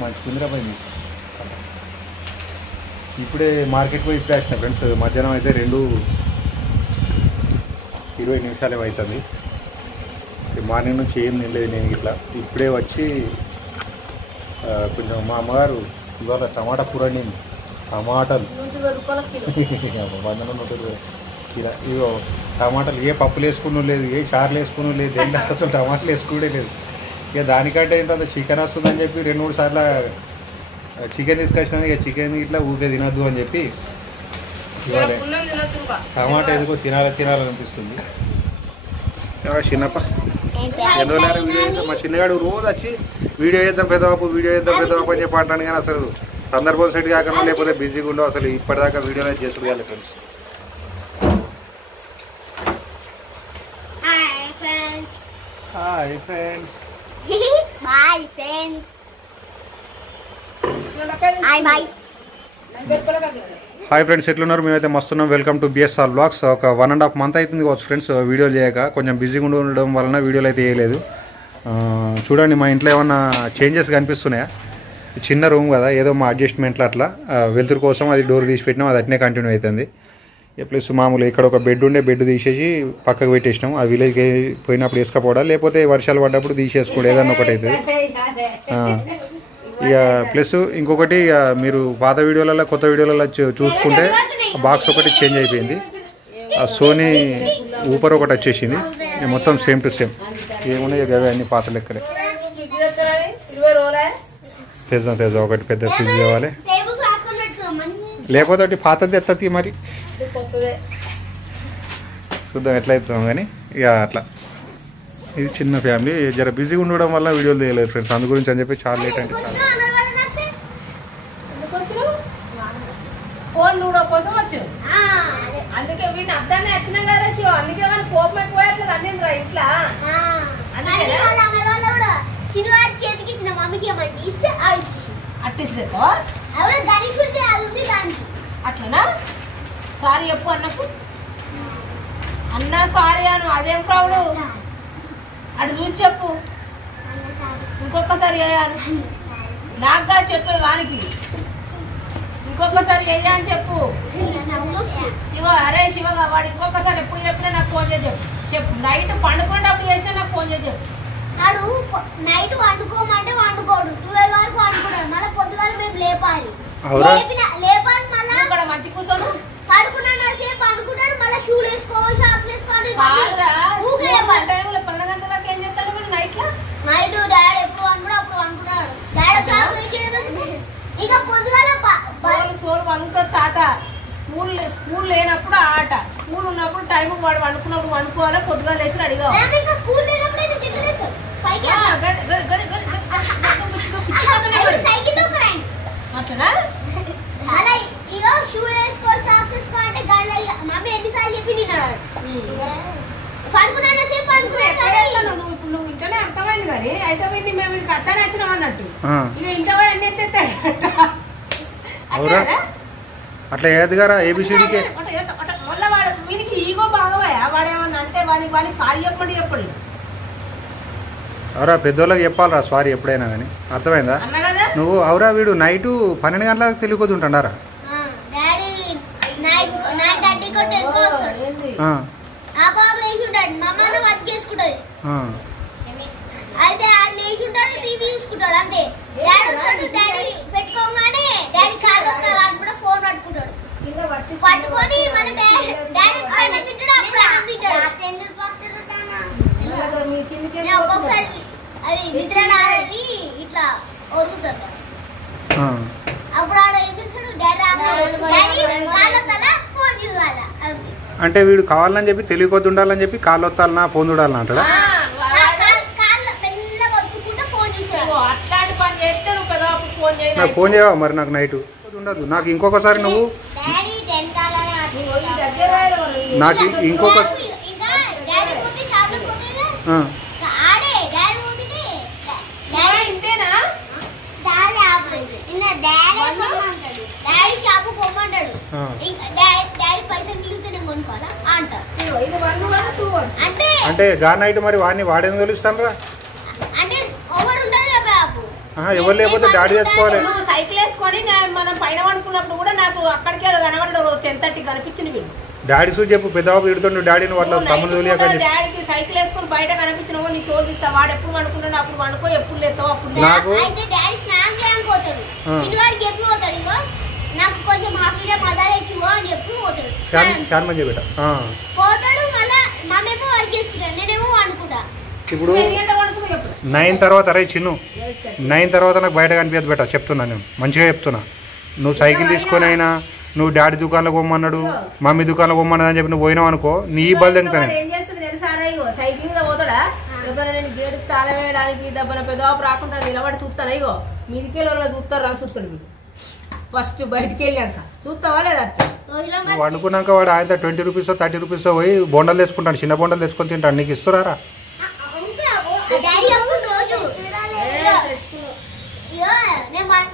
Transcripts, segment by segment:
మంచిగా పోయింది. ఇప్పుడే మార్కెట్ పోయి ఇప్పుడే వచ్చిన ఫ్రెండ్స్. మధ్యాహ్నం అయితే 2:20 అవుతుంది. మార్నింగ్ నుంచి ఏం తినలేదు నేను ఇట్లా. ఇప్పుడే వచ్చి కొంచెం మా అమ్మగారు ఇవాళ టమాటా కూర వండింది. టమాటాలు 100 ఇలా ఇగో టమాటాలు ఏ పప్పులు వేసుకుని లేదు, ఏ చారులు వేసుకుని లేదు, ఎంత అసలు టమాటాలు వేసుకుంటే లేదు. ఇక దానికంటే ఇంత చికెన్ వస్తుందని చెప్పి 2-3 సార్లు చికెన్ తీసుకొచ్చినాను. ఇక చికెన్ ఇట్లా ఊరికే తినద్దు అని చెప్పి ఇవాళ టమాటా ఎందుకో తినాలనిపిస్తుంది. చిన్నప్ప ఎన్నో వీడియో చేద్దాం. మా చిన్నగాడు రోజు వచ్చి వీడియో చేద్దాం పెద్దవాపు అని చెప్పి అంటాను. కానీ అసలు సందర్భం సెట్ కాకుండా లేకపోతే బిజీగా ఉండవు. అసలు ఇప్పటిదాకా వీడియోలో చేసుడు కాదు ఫ్రెండ్స్. హాయ్ ఫ్రెండ్స్, ఎట్లున్నారు? మేమైతే మస్తున్నాం. Welcome to BSR blogs. ఒక 1.5 month అవుతుంది కావచ్చు ఫ్రెండ్స్ వీడియోలు చేయక. కొంచెం బిజీగా ఉండడం వలన వీడియోలు అయితే వేయలేదు. చూడండి మా ఇంట్లో ఏమన్నా చేంజెస్ కనిపిస్తున్నాయా? చిన్న రూమ్ కదా, ఏదో మా అడ్జస్ట్మెంట్లో అట్లా వెలుతురు కోసం అది డోర్ తీసి పెట్టినాం. అది అట్నే కంటిన్యూ అవుతుంది. ప్లస్ మామూలు ఇక్కడ ఒక బెడ్ ఉండే, బెడ్ తీసేసి పక్కకు పెట్టేసినాం. ఆ విలేజ్కి పోయినప్పుడు వేసుకపోవడాలి, లేకపోతే వర్షాలు పడ్డప్పుడు తీసేసుకోవడం, ఏదన్నా ఒకటి అవుతుంది. ఇక ప్లస్ ఇంకొకటి, ఇక మీరు పాత వీడియోలలో కొత్త వీడియోలలో చూసుకుంటే బాక్స్ ఒకటి చేంజ్ అయిపోయింది. ఆ సోనీ ఊపర్ ఒకటి వచ్చేసింది. మొత్తం సేమ్ టు సేమ్ ఏమున్నాయి అవి అన్ని పాత లెక్కలే. తెద్దాం ఒకటి పెద్ద ఫ్రిడ్జ్ కావాలి, లేకపోతే ఒకటి పాతది ఎత్తది. మరి చూద్దాం ఎట్లా అవుతాం. కానీ ఇక అట్లా ఇది చిన్న ఫ్యామిలీ, జర బిజీగా ఉండడం వల్ల వీడియోలు తీయలేదు ఫ్రెండ్స్. అందు గురించి అని చెప్పి చాలా లేట్ అంటే చాలా అట్లనా? సారీ చెప్పు అన్నకు. అన్న సారీ అను, అదేం ప్రాబ్లం? అటు చూసి చెప్పు. ఇంకొకసారి వేయాలి నాకుగా చెప్పే వానికి. ఇంకొకసారి వేయా అని చెప్పు. ఇగో అరే శివగా వాడు ఇంకొకసారి ఎప్పుడు చెప్పినా నాకు ఫోన్ చేసి చెప్పు. నైట్ పండుకునేటప్పుడు చేసినా నాకు ఫోన్ చేసి చెప్పు. నాడు నైట్ వండుకోమంటే వండుకోడు, 12 వరకు వండుకుంటాడు. మళ్ళీ పొద్దుగాల మేము లేపాలి. మళ్ళీ ఇక్కడ మంచి కూర్చోను పడుకున్నాను సేపు అనుకుంటాడు. మళ్ళీ షూలు వేసుకోవాలి, షాప్స్ వేసుకోవాలి. టైంలో 12 గంటలకు ఏం చెప్తాడు మీరు నైట్ లో? నైట్ డాడీ ఎప్పుడు వండుకుంటాడు అప్పుడు వండుకున్నాడు. డాడీ షాప్ ఇక పొద్దుగాల సోరు వండుతుంది తాత. స్కూల్ లేనప్పుడు ఆట, స్కూల్ ఉన్నప్పుడు టైం వాడు వండుకున్నప్పుడు వండుకోవాలి. పొద్దుగా లేచి అడిగా స్కూల్ లేనప్పుడు అయితే దిగ్గదేశాడు. అట్లనా? అలా ఇగో షూ వేసుకో, షాప్స్ వేసుకో అంటే గంట మమ్మీ ఎన్నిసార్లు చెప్పి నిన్నాడు. పడుకున్నాను సేపు పడుకున్నాను. నువ్వు ఇంటనే అర్థమైంది కానీ అయితే మేము ఇంటికి అర్థాన్ని వచ్చినాం అన్నట్టు. ఇక ఇంట్లో అన్ని ఎత్తేస్తాయి అట్లా ఏదిగారా ఏబిసిడికి. మళ్ళీ వాడు వీనికి ఈగో బాగోయా? వాడేమన్నా అంటే వాడికి సారీ చెప్పండి చెప్పండి. అవరా పెద్దోళ్ళకి చెప్పాలరా సారీ ఎప్పుడైనా కానీ. అర్థమైందా? నువ్వు అవరా వీడు నైట్ 12 గంటలకు తెలియకొద్దుంటాడారా? అయితే ఆడు లేచి ఉంటాడు, టీవీ చూసుకుంటాడు అంతే. డాడీ వస్తాడు, డాడీ పెట్టుకోగానే డాడీ కాలు వస్తారు, ఆడు కూడా ఫోన్ పట్టుకుంటాడు. పట్టుకొని మన డాడీ తింటాడు, అప్పుడు అన్నం తింటాడు. ఒక్కొక్కసారి అది నిద్ర నాది ఇట్లా ఒరుగుతుంది. అప్పుడు ఆడ ఏం చేస్తాడు, డాడీ ఫోన్ చూడాల. అంటే వీడు కావాలని చెప్పి తెలియకొద్దు ఉండాలని చెప్పి కాళ్ళు వస్తాలనా ఫోన్ చూడాలని అంటాడా? నాకు ఫోన్ చేయవా మరి? నాకు నైట్ ఉండదు. నాకు ఇంకొకసారి నువ్వు నాకు ఇంకొక అంటే గా నైట్ మరి వాడిని వాడేందుకు తెలుస్తాను రా? ఎవరు లేకపోతే డాడీ చేసుకోవాలి. నువ్వు సైకిల్ వేసుకొని మనం పైన పడుకున్నప్పుడు కూడా నాకు అక్కడికే కనబడ్డాడు 10:30 కనిపించింది వీడు. డాడీ చూసి చెప్పు పెద్దబాబు ఇడుతుండు డాడీని వాళ్ళ తమ్ముడు డాడీకి సైకిల్ వేసుకొని బయట కనిపించినావో నీ తోలు ఇస్తా. వాడు ఎప్పుడు పండుకుంటాడు అప్పుడు పండుకో, ఎప్పుడు లేతావు అప్పుడు. నాకు స్నానం చేయడానికి పోతాడు, చిన్నవాడికి చెప్పి పోతాడు. ఇగో నాకు కొంచెం హాఫ్ డే మదా తెచ్చివో అని చెప్పి పోతాడు. పోతాడు మళ్ళా మమ్మేమో వర్క్ చేసుకుంటాడు, నేనేమో వండుకుంటా. ఇప్పుడు 9 తర్వాత అరే చిన్ను 9 తర్వాత నాకు బయట కనిపించదు బెట చెప్తున్నా, నేను మంచిగా చెప్తున్నా. నువ్వు సైకిల్ తీసుకొని అయినా నువ్వు డాడీ దుకాణంలో పోమన్నాడు మమ్మీ దుకాణంలో పోమన్నాడు అని చెప్పి నువ్వు పోయినావు అనుకో నీ ఇబ్బంది ఎంత. సైకిల్ మీద పోతాడా నేను గేటు తాళ వేయడానికి డబ్బన పెద్దవాపు రాకుండా నిలబడి చూస్తాను. ఇగో మీదికే చూస్తారు రా చూస్తాడు ఫస్ట్ బయటికి వెళ్ళాక చూస్తావా లేదా? నువ్వు వండుకున్నాక వాడు ఆయన 20 రూపీస్ 30 రూపీస్ పోయి బొండలు తెచ్చుకుంటాడు, చిన్న బొండలు తెచ్చుకొని తింటాడు. నీకు ఇస్తున్నారా?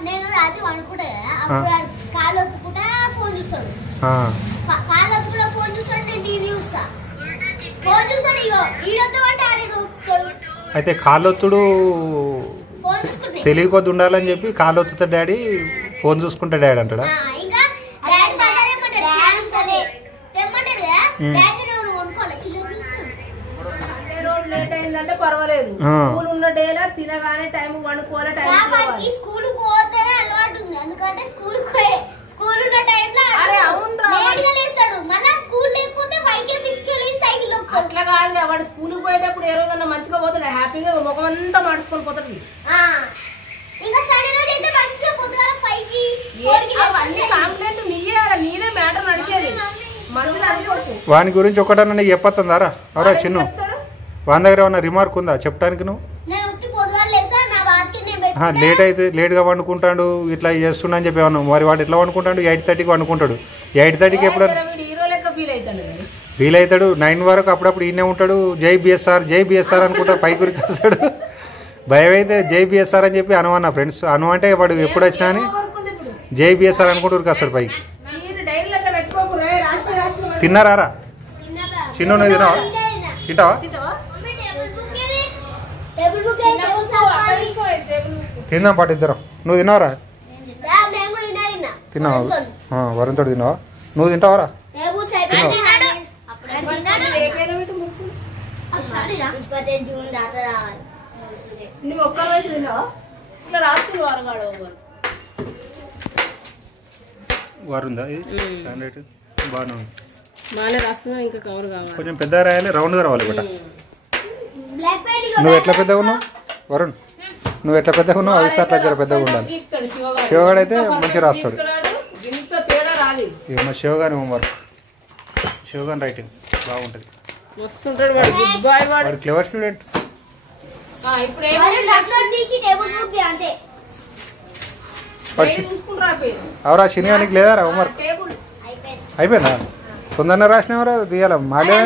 నేను రాత్రి వండుకుంటా కదా, కాళ్ళు ఒత్తుకుంటా ఫోన్ చూస్తాడు, కాళ్ళు ఒత్తుకుంటా ఫోన్ చూస్తాడు, నేను టీవీ చూస్తా. ఫోన్ చూస్తాడు, ఇగో ఈడొద్దామంటే ఆడొత్తాడు. అయితే కాళ్ళొత్తుడు తెలివి కొద్ది ఉండాలని చెప్పి కాళ్ళొత్తుతా డాడీ ఫోన్ చూసుకుంటా డాడీ అంటాడా? ఇంకా లేట్ అయిందంటే పర్వాలేదు, స్కూల్ ఉన్న డేలా తినగానే టైం వండుకోవాలి. స్కూల్ పోతేనే అలవాటు ఉంది, ఎందుకంటే స్కూల్ ఉన్న టైంలో లేస్తాడు. మళ్ళీ స్కూల్ లేకపోతే 5కి 6కి సైకిల్ అట్లా కాదు. వాడు స్కూల్కి పోయేటప్పుడు ఏ రోజన్నా మంచిగా పోతాడు, హ్యాపీగా ముఖం అంతా మార్చుకొని పోతాడు. ఇంకా సండే రోజు అయితే మంచిగా పొద్దుగాల 5కి అన్ని కాంప్లైంట్ నీదే మ్యాటర్ నడిచేది. వాని గురించి ఒకటన్నా నీకు చెప్పొస్తుందారా? అవరా చిన్ను వాని దగ్గర ఏమన్నా రిమార్క్ ఉందా చెప్పడానికి? నువ్వు లేట్ అయితే లేట్గా వండుకుంటాడు ఇట్లా చేస్తున్నా అని చెప్పి ఏమన్నా మరి వాడు ఎట్లా వండుకుంటాడు? 8:30కి వండుకుంటాడు. 8:30కి ఎప్పుడు ఫీల్ అవుతాడు? 9 వరకు అప్పుడప్పుడు ఈయనే ఉంటాడు. జై బిఎస్ఆర్ అనుకుంటా పై గురికి వస్తాడు. భయం అయితే జై బిఎస్ఆర్ అని చెప్పి అనువన్నా ఫ్రెండ్స్. అను అంటే వాడు ఎప్పుడు వచ్చినా అని జై బిఎస్ఆర్ అనుకుంటూ వస్తాడు పైకి. తిన్నారా చిన్ను? నువ్వు తిన్నావా? తింటావా? తిందాం పాటు ఇద్దరం. నువ్వు తిన్నావరా? తిన్నావా? వరుణ్ తోడు తిన్నావా? నువ్వు తింటావరా? వారుందా? బాగానే ఉంది. కొంచెం పెద్దగా రాయాలి, రౌండ్గా రావాలి బట్. నువ్వు ఎట్లా పెద్దగా ఉన్నావు వరుణ్? నువ్వు ఎట్లా పెద్దగా ఉన్నావు? అవి అట్లా జర పెద్దగా ఉండాలి. శివగాడు అయితే మంచిగా రాస్తాడు. మా శివగాని హోంవర్క్, శివగాని రైటింగ్ బాగుంటుంది. వాడు క్లెవర్ స్టూడెంట్. అవరా శనిగానికి లేదా హోంవర్క్ అయిపోయిందా? తొందరగా రాసినవరా తీయాల మాలే